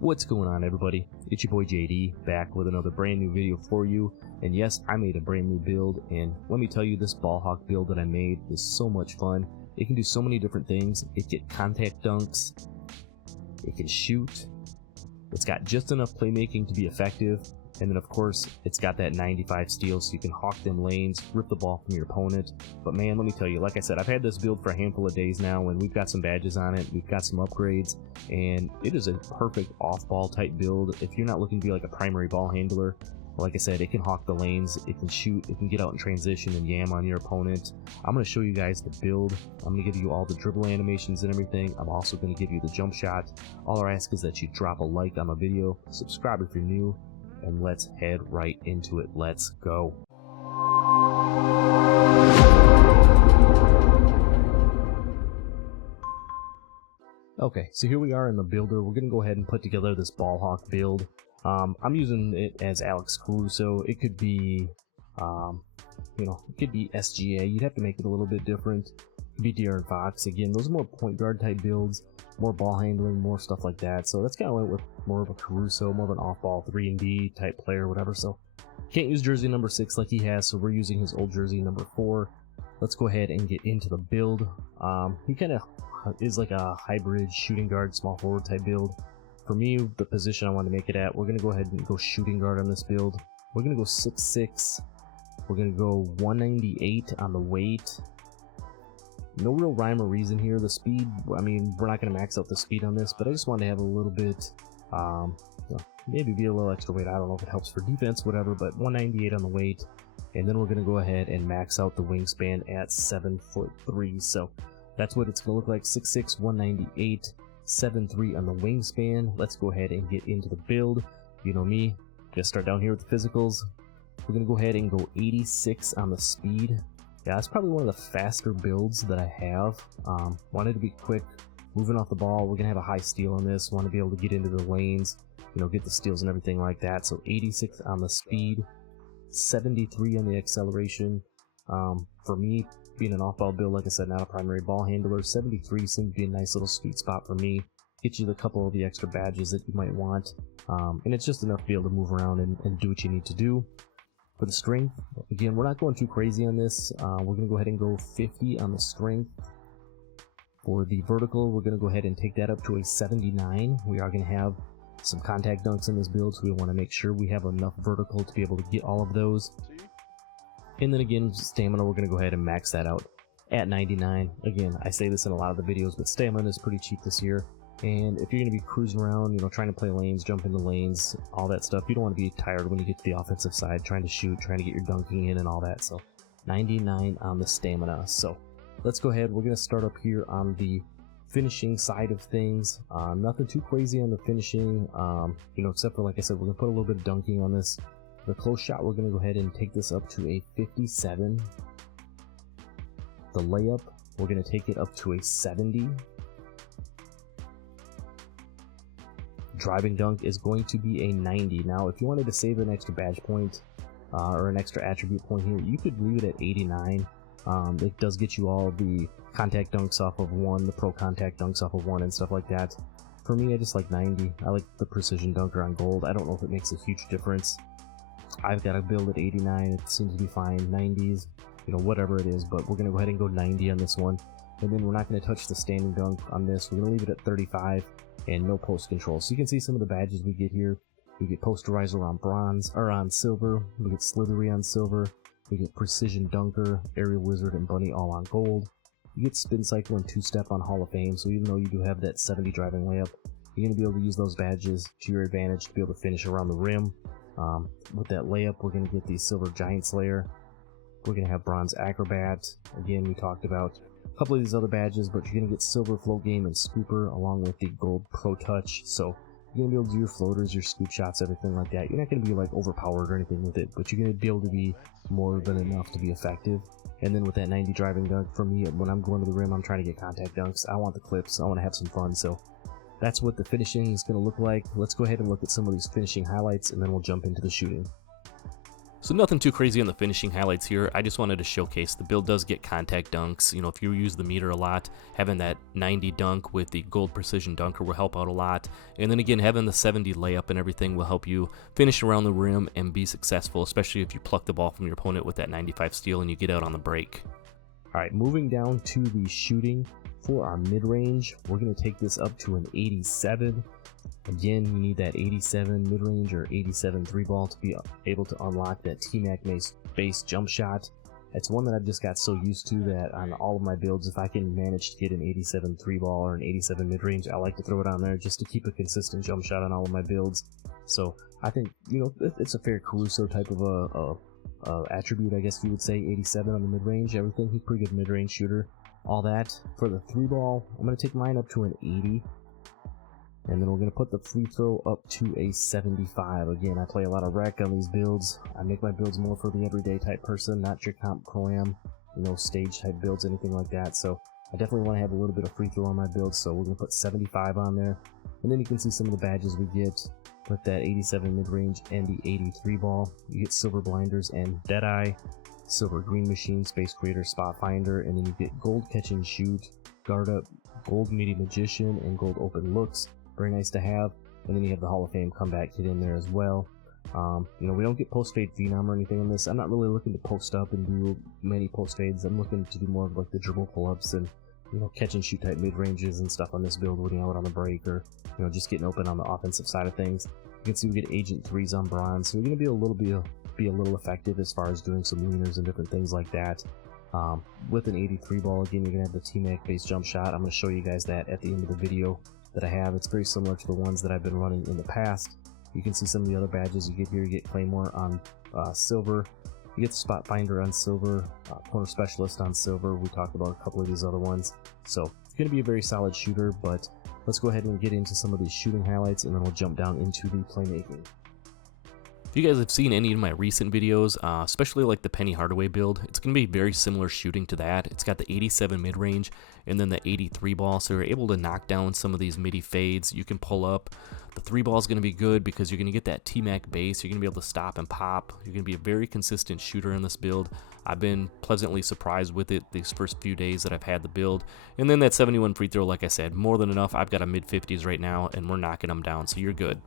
What's going on, everybody? It's your boy JD back with another brand new video for you. And yes, I made a brand new build, and let me tell you, this ball hawk build that I made is so much fun. It can do so many different things. It can contact dunks, it can shoot, it's got just enough playmaking to be effective, and then of course it's got that 95 steal, so you can hawk them lanes, rip the ball from your opponent. But man, let me tell you, like I said, I've had this build for a handful of days now, and we've got some badges on it, we've got some upgrades, and it is a perfect off-ball type build. If you're not looking to be like a primary ball handler, like I said, it can hawk the lanes, it can shoot, it can get out in transition and yam on your opponent. I'm going to show you guys the build. I'm going to give you all the dribble animations and everything. I'm also going to give you the jump shot. All I ask is that you drop a like on my video, subscribe if you're new, and let's head right into it. Let's go. Okay, so here we are in the builder. We're going to go ahead and put together this ball hawk build. I'm using it as Alex Caruso. It could be, it could be SGA. You'd have to make it a little bit different. It could be De'Aaron Fox. Again, those are more point guard type builds, more ball handling, more stuff like that. So that's kind of went with more of a Caruso, more of an off-ball 3-and-D type player, whatever. So can't use jersey number 6 like he has, so we're using his old jersey number 4. Let's go ahead and get into the build. He kind of is like a hybrid shooting guard, small forward type build. For me, the position I want to make it at, we're going to go ahead and go shooting guard on this build. We're going to go 6'6". We're going to go 198 on the weight. No real rhyme or reason here. The speed, I mean, we're not going to max out the speed on this, but I just want to have a little bit, maybe be a little extra weight. I don't know if it helps for defense, whatever, but 198 on the weight. And then we're going to go ahead and max out the wingspan at 7'3". So that's what it's going to look like. 6'6", 198. 7'3" on the wingspan. Let's go ahead and get into the build. You know me, just start down here with the physicals. We're gonna go ahead and go 86 on the speed. Yeah, that's probably one of the faster builds that I have. Wanted to be quick, moving off the ball. We're gonna have a high steal on this. Want to be able to get into the lanes, get the steals and everything like that. So 86 on the speed, 73 on the acceleration. For me, being an off-ball build, like I said, not a primary ball handler, 73 seems to be a nice little sweet spot for me. Get you a couple of the extra badges that you might want, and it's just enough to be able to move around and do what you need to do. For the strength, again, we're not going too crazy on this. We're going to go ahead and go 50 on the strength. For the vertical, we're going to go ahead and take that up to a 79. We are going to have some contact dunks in this build, so we want to make sure we have enough vertical to be able to get all of those. And then again, stamina, we're going to go ahead and max that out at 99. Again, I say this in a lot of the videos, but stamina is pretty cheap this year. And if you're going to be cruising around, trying to play lanes, jump into lanes, all that stuff, you don't want to be tired when you get to the offensive side, trying to shoot, trying to get your dunking in and all that. So 99 on the stamina. So let's go ahead. We're going to start up here on the finishing side of things. Nothing too crazy on the finishing, except for, like I said, we're going to put a little bit of dunking on this. The close shot, we're going to go ahead and take this up to a 57. The layup, we're going to take it up to a 70. Driving dunk is going to be a 90. Now, if you wanted to save an extra badge point or an extra attribute point here, you could leave it at 89. It does get you all the contact dunks off of 1, the pro contact dunks off of 1, and stuff like that. For me, I just like 90. I like the precision dunker on gold. I don't know if it makes a huge difference. I've got a build at 89, it seems to be fine. 90s, whatever it is, but we're going to go ahead and go 90 on this one. And then we're not going to touch the standing dunk on this. We're going to leave it at 35 and no post control. So you can see some of the badges we get here. We get posterizer on bronze, or on silver. We get slithery on silver. We get precision dunker, aerial wizard, and bunny all on gold. You get spin cycle and 2-step on Hall of Fame. So even though you do have that 70 driving layup, you're going to be able to use those badges to your advantage to be able to finish around the rim. With that layup, we're going to get the silver giant slayer. We're going to have bronze acrobat. Again, we talked about a couple of these other badges, but you're going to get silver float game and scooper along with the gold pro touch. So you're going to be able to do your floaters, your scoop shots, everything like that. You're not going to be like overpowered or anything with it, but you're going to be able to be more than enough to be effective. And then with that 90 driving dunk, for me, when I'm going to the rim, I'm trying to get contact dunks. I want the clips. I want to have some fun. So that's what the finishing is going to look like. Let's go ahead and look at some of these finishing highlights, and then we'll jump into the shooting. So nothing too crazy on the finishing highlights here. I just wanted to showcase the build does get contact dunks. You know, if you use the meter a lot, having that 90 dunk with the gold precision dunker will help out a lot. And then again, having the 70 layup and everything will help you finish around the rim and be successful, especially if you pluck the ball from your opponent with that 95 steal and you get out on the break. All right, moving down to the shooting for our mid-range, we're going to take this up to an 87. Again, you need that 87 mid-range or 87 3-ball to be able to unlock that T-Mac base jump shot. It's one that I've just got so used to that on all of my builds, if I can manage to get an 87 3-ball or an 87 mid-range, I like to throw it on there just to keep a consistent jump shot on all of my builds. So I think, you know, it's a fair Caruso type of a attribute, I guess you would say. 87 on the mid-range, everything. He's a pretty good mid-range shooter. All that. For the 3-ball, I'm going to take mine up to an 80. And then we're going to put the free throw up to a 75. Again, I play a lot of rec on these builds. I make my builds more for the everyday type person, not your comp pro-am, you know, stage type builds, anything like that. So I definitely want to have a little bit of free throw on my build, so we're going to put 75 on there. And then you can see some of the badges we get with that 87 mid-range and the 83 ball. You get silver blinders and Deadeye, silver green machine, space creator, spot finder, and then you get gold catch and shoot, guard up, gold meaty magician, and gold open looks. Very nice to have. And then you have the Hall of Fame comeback kit in there as well. You know, we don't get post fade phenom or anything on this. I'm not really looking to post up and do many post fades. I'm looking to do more of like the dribble pull-ups and, you know, catch and shoot type mid ranges and stuff on this build when you're out on the break, or, you know, just getting open on the offensive side of things. You can see we get Agent 3s on bronze, so we're going to be a little effective as far as doing some leaners and different things like that. With an 83 ball, again, you're going to have the T-Mac base jump shot. I'm going to show you guys that at the end of the video that I have. It's very similar to the ones that I've been running in the past. You can see some of the other badges you get here. You get Claymore on silver, you get the Spot Finder on silver, Corner Specialist on silver. We talked about a couple of these other ones. So it's going to be a very solid shooter, but let's go ahead and get into some of these shooting highlights, and then we'll jump down into the playmaking. If you guys have seen any of my recent videos, especially like the Penny Hardaway build, it's going to be very similar shooting to that. It's got the 87 mid-range and then the 83 ball, so you're able to knock down some of these midi fades. You can pull up. The 3 ball is going to be good because you're going to get that T-Mac base. You're going to be able to stop and pop. You're going to be a very consistent shooter in this build. I've been pleasantly surprised with it these first few days that I've had the build. And then that 71 free throw, like I said, more than enough. I've got a mid-50s right now, and we're knocking them down, so you're good.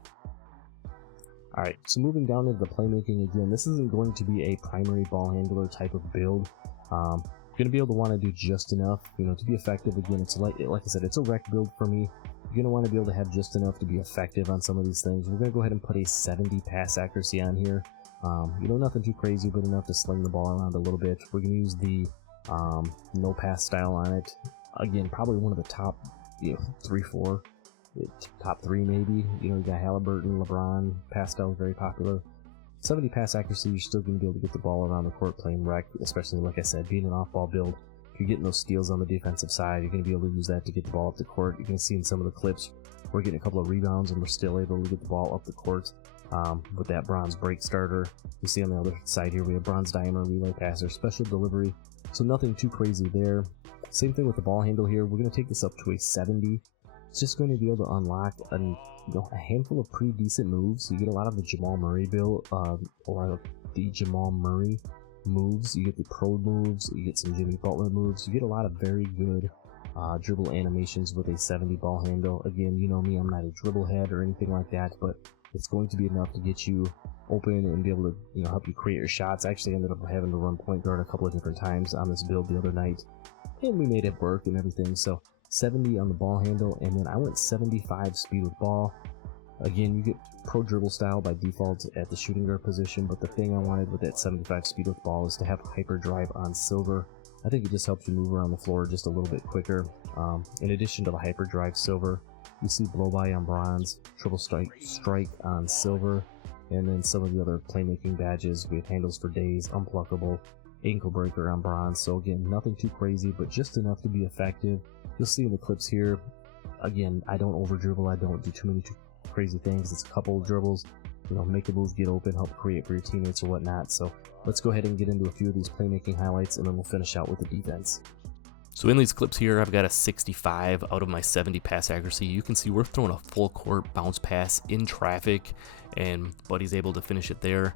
Alright, so moving down into the playmaking again, this isn't going to be a primary ball handler type of build. You're going to be able to want to do just enough, you know, to be effective. Again, it's like I said, it's a rec build for me. You're going to want to be able to have just enough to be effective on some of these things. We're going to go ahead and put a 70 pass accuracy on here. You know, nothing too crazy, but enough to sling the ball around a little bit. We're going to use the no pass style on it. Again, probably one of the top, you know, 3-4. Top 3 maybe. You know, you got Halliburton, LeBron, Pastel, very popular. 70 pass accuracy, you're still going to be able to get the ball around the court playing rec, especially, like I said, being an off-ball build. If you're getting those steals on the defensive side, you're going to be able to use that to get the ball up the court. You can see in some of the clips, we're getting a couple of rebounds and we're still able to get the ball up the court with that bronze break starter. You see on the other side here, we have bronze diamond, relay passer, special delivery. So nothing too crazy there. Same thing with the ball handle here. We're going to take this up to a 70. It's just going to be able to unlock a handful of pretty decent moves. You get a lot of the Jamal Murray build, or the Jamal Murray moves. You get the pro moves. You get some Jimmy Butler moves. You get a lot of very good dribble animations with a 70 ball handle. Again, you know me, I'm not a dribble head or anything like that, but it's going to be enough to get you open and be able to, you know, help you create your shots. I actually ended up having to run point guard a couple of different times on this build the other night, and we made it work and everything. So 70 on the ball handle, and then I went 75 speed with ball. Again, you get pro dribble style by default at the shooting guard position, but the thing I wanted with that 75 speed with ball is to have hyper drive on silver. I think it just helps you move around the floor just a little bit quicker. In addition to the hyper drive silver, you see blow by on bronze, triple strike on silver, and then some of the other playmaking badges. We have handles for days, unpluckable, ankle breaker on bronze. So again, nothing too crazy, but just enough to be effective. You'll see in the clips here, again, I don't over dribble, I don't do too many crazy things. It's a couple of dribbles, you know, make a move, get open, help create for your teammates or whatnot. So let's go ahead and get into a few of these playmaking highlights, and then we'll finish out with the defense. So in these clips here, I've got a 65 out of my 70 pass accuracy. You can see we're throwing a full court bounce pass in traffic, and Buddy's able to finish it there.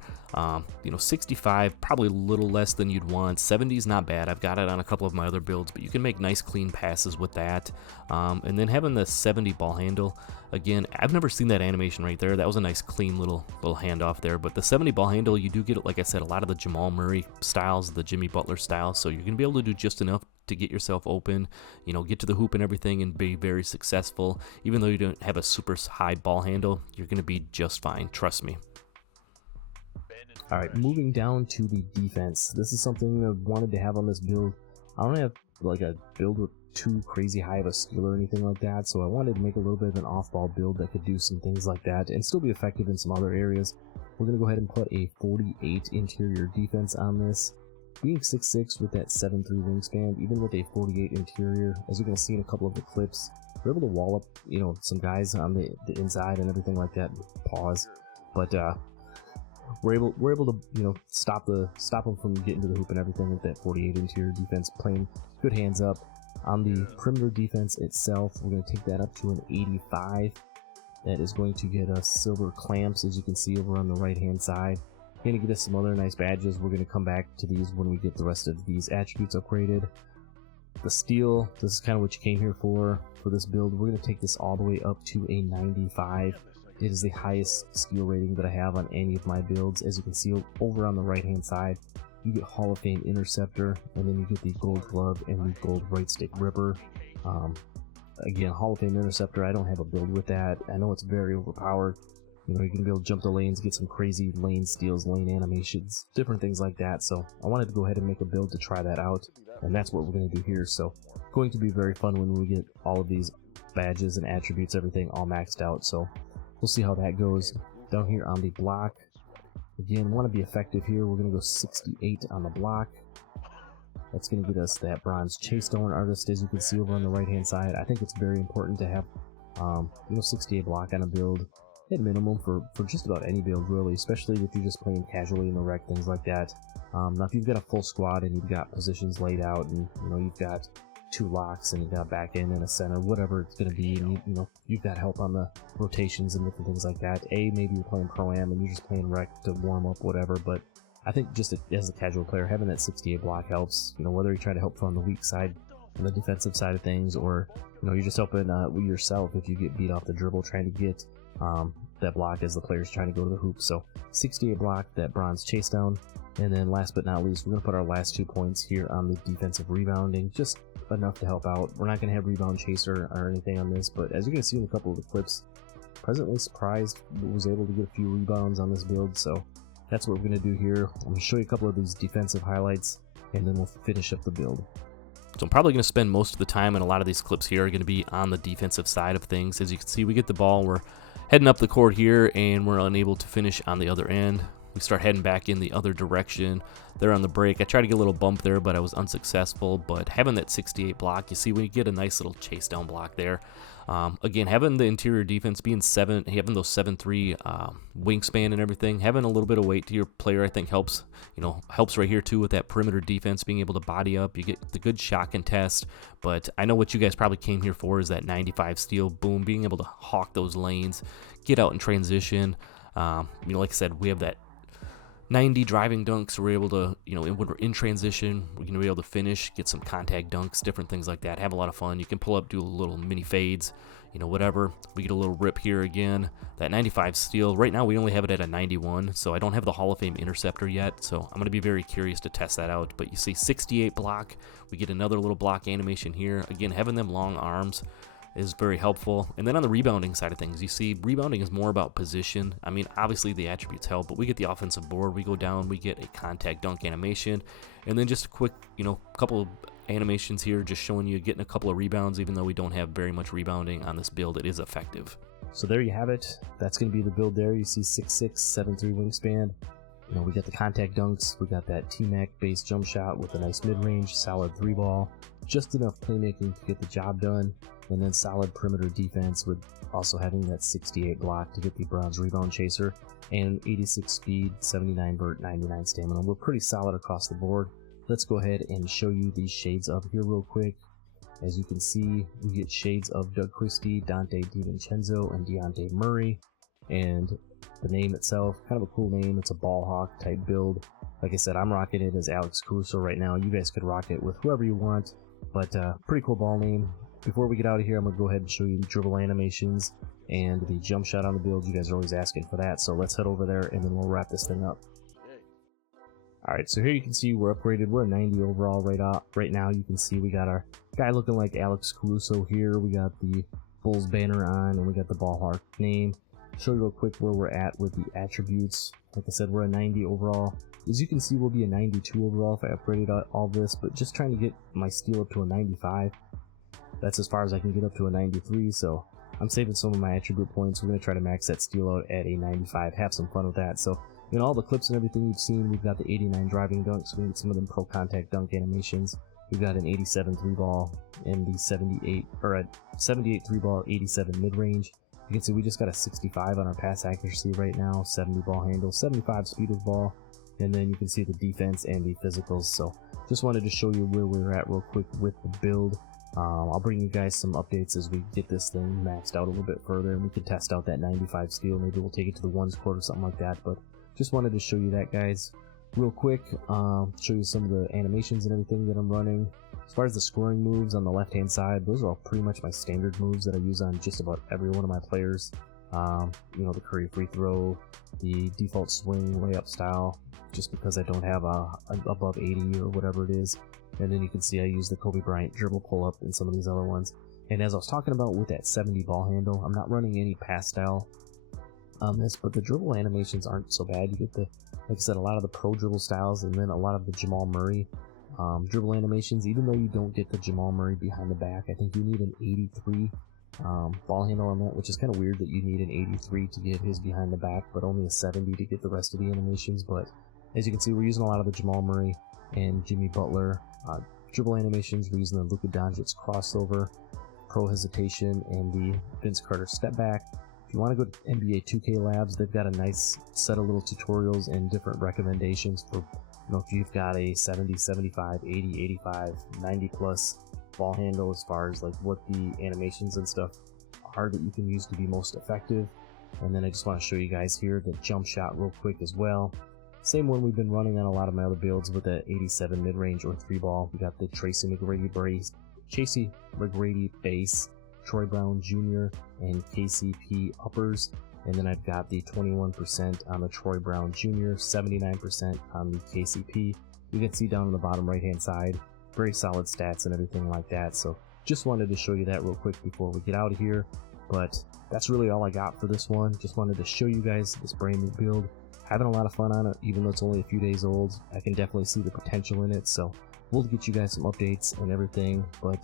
65, probably a little less than you'd want. 70 is not bad. I've got it on a couple of my other builds, but you can make nice clean passes with that. And then having the 70 ball handle, again, I've never seen that animation right there. That was a nice clean little handoff there. But the 70 ball handle, you do get, like I said, a lot of the Jamal Murray styles, the Jimmy Butler styles. So you're going to be able to do just enough to get yourself open, get to the hoop and everything and be very successful. Even though you don't have a super high ball handle, you're going to be just fine. Trust me. All right, moving down to the defense. This is something I wanted to have on this build. I don't have like a build with too crazy high of a skill or anything like that, so I wanted to make a little bit of an off-ball build that could do some things like that and still be effective in some other areas. We're going to go ahead and put a 48 interior defense on this. Being 6'6" with that 7'3" wingspan, even with a 48 interior, as you're going to see in a couple of the clips, we're able to wall up, some guys on the inside and everything like that. Pause. But we're able to, stop them from getting to the hoop and everything with that 48 interior defense, playing good hands up. On the perimeter defense itself, we're going to take that up to an 85. That is going to get us silver clamps, as you can see over on the right hand side. Going to get us some other nice badges. We're going to come back to these when we get the rest of these attributes upgraded. The steel, this is kind of what you came here for this build. We're going to take this all the way up to a 95. It is the highest skill rating that I have on any of my builds. As you can see over on the right hand side, you get Hall of Fame Interceptor, and then you get the gold glove and the gold right stick ripper. Again, Hall of Fame Interceptor, I don't have a build with that. I know it's very overpowered. You're going to be able to jump the lanes, get some crazy lane steals, lane animations, different things like that. So I wanted to go ahead and make a build to try that out, and that's what we're going to do here. So going to be very fun when we get all of these badges and attributes, everything all maxed out. So we'll see how that goes. Down here on the block, again, want to be effective here. We're going to go 68 on the block. That's going to get us that bronze chase stone artist, as you can see over on the right hand side. I think it's very important to have 68 block on a build at minimum for just about any build, really, especially if you're just playing casually in the rec, things like that. Now if you've got a full squad and you've got positions laid out, and you've got 2 locks and you've got back end and a center, whatever it's going to be, and you've got help on the rotations and different things like that. Maybe you're playing pro-am and you're just playing rec to warm up, whatever, but I think just as a casual player, having that 68 block helps, whether you try to help from the weak side, on the defensive side of things, or you're just helping yourself if you get beat off the dribble trying to get that block as the player's trying to go to the hoop. So 68 block, that bronze chase down, and then last but not least, we're going to put our last 2 points here on the defensive rebounding, just enough to help out. We're not going to have rebound chaser or anything on this, but as you're going to see in a couple of the clips, pleasantly surprised was able to get a few rebounds on this build. So that's what we're going to do here. I'm going to show you a couple of these defensive highlights, and then we'll finish up the build. So I'm probably going to spend most of the time, and a lot of these clips here are going to be on the defensive side of things. As you can see, we get the ball, we're heading up the court here, and we're unable to finish on the other end. We start heading back in the other direction. They're on the break. I tried to get a little bump there, but I was unsuccessful. But having that 68 block, you see when you get a nice little chase down block there. Again, having the interior defense being having those 7'3" wingspan and everything, having a little bit of weight to your player, I think helps. Helps right here too with that perimeter defense, being able to body up. You get the good shot contest. But I know what you guys probably came here for is that 95 steal, boom, being able to hawk those lanes, get out in transition. Like I said, we have that 90 driving dunks, so we're able to, when we're in transition, we're going to be able to finish, get some contact dunks, different things like that, have a lot of fun. You can pull up, do a little mini fades, whatever. We get a little rip here again. That 95 steal, right now we only have it at a 91, so I don't have the Hall of Fame Interceptor yet, so I'm going to be very curious to test that out. But you see 68 block, we get another little block animation here. Again, having them long arms is very helpful. And then on the rebounding side of things, you see rebounding is more about position. I mean, obviously the attributes help, but we get the offensive board, we go down, we get a contact dunk animation, and then just a quick, couple of animations here just showing you getting a couple of rebounds. Even though we don't have very much rebounding on this build, it is effective. So there you have it. That's going to be the build there. You see 6'6", 7'3" wingspan. We got the contact dunks, we got that T-Mac base jump shot with a nice mid-range, solid 3-ball, just enough playmaking to get the job done, and then solid perimeter defense with also having that 68 block to get the bronze rebound chaser, and 86 speed, 79 vert, 99 stamina. We're pretty solid across the board. Let's go ahead and show you these shades up here real quick. As you can see, we get shades of Doug Christie, Dante DiVincenzo, and Deontay Murray. And the name itself, kind of a cool name. It's a ball hawk type build. Like I said, I'm rocking it as Alex Caruso right now. You guys could rock it with whoever you want, but pretty cool ball name. Before we get out of here, I'm going to go ahead and show you the dribble animations and the jump shot on the build. You guys are always asking for that, so let's head over there and then we'll wrap this thing up. Alright, so here you can see we're upgraded. We're a 90 overall right now. You can see we got our guy looking like Alex Caruso here. We got the Bulls banner on, and we got the ball hawk name. Show you real quick where we're at with the attributes. Like I said, we're a 90 overall. As you can see, we'll be a 92 overall if I upgraded all this, but just trying to get my steel up to a 95. That's as far as I can get up to a 93, so I'm saving some of my attribute points. We're going to try to max that steel out at a 95, have some fun with that. So, you know, all the clips and everything you've seen, we've got the 89 driving dunks, we need some of them pro contact dunk animations. We've got an 87 3 ball and the 78, or a 78 3 ball, 87 mid range. You can see we just got a 65 on our pass accuracy right now, 70 ball handle, 75 speed of ball, and then you can see the defense and the physicals. So just wanted to show you where we're at real quick with the build. I'll bring you guys some updates as we get this thing maxed out a little bit further, and we can test out that 95 steel. Maybe we'll take it to the ones court or something like that, but just wanted to show you that, guys, real quick. Show you some of the animations and everything that I'm running. As far as the scoring moves on the left hand side, those are all pretty much my standard moves that I use on just about every one of my players. You know, the Curry free throw, the default swing layup style, just because I don't have an above 80 or whatever it is. And then you can see I use the Kobe Bryant dribble pull up and some of these other ones. And as I was talking about with that 70 ball handle, I'm not running any pass style on this, but the dribble animations aren't so bad. You get the, like I said, a lot of the pro dribble styles, and then a lot of the Jamal Murray dribble animations. Even though you don't get the Jamal Murray behind the back, I think you need an 83 ball handle on that, which is kind of weird that you need an 83 to get his behind the back, but only a 70 to get the rest of the animations. But as you can see, we're using a lot of the Jamal Murray and Jimmy Butler dribble animations. We're using the Luka Doncic crossover, pro hesitation, and the Vince Carter step back. If you want to go to NBA 2K Labs, they've got a nice set of little tutorials and different recommendations for, you know, if you've got a 70, 75, 80, 85, 90 plus ball handle, as far as like what the animations and stuff are that you can use to be most effective. And then I just want to show you guys here the jump shot real quick as well. Same one we've been running on a lot of my other builds with the 87 mid-range or 3 ball. We got the Tracy McGrady base, Troy Brown Jr., and KCP uppers. And then I've got the 21% on the Troy Brown Jr., 79% on the KCP. You can see down on the bottom right hand side, very solid stats and everything like that. So just wanted to show you that real quick before we get out of here. But that's really all I got for this one. Just wanted to show you guys this brand new build. Having a lot of fun on it, even though it's only a few days old. I can definitely see the potential in it, so we'll get you guys some updates and everything. But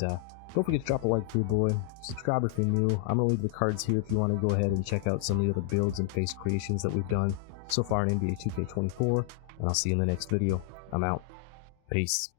don't forget to drop a like for your boy, subscribe if you're new. I'm going to leave the cards here if you want to go ahead and check out some of the other builds and face creations that we've done so far in NBA 2K24, and I'll see you in the next video. I'm out. Peace.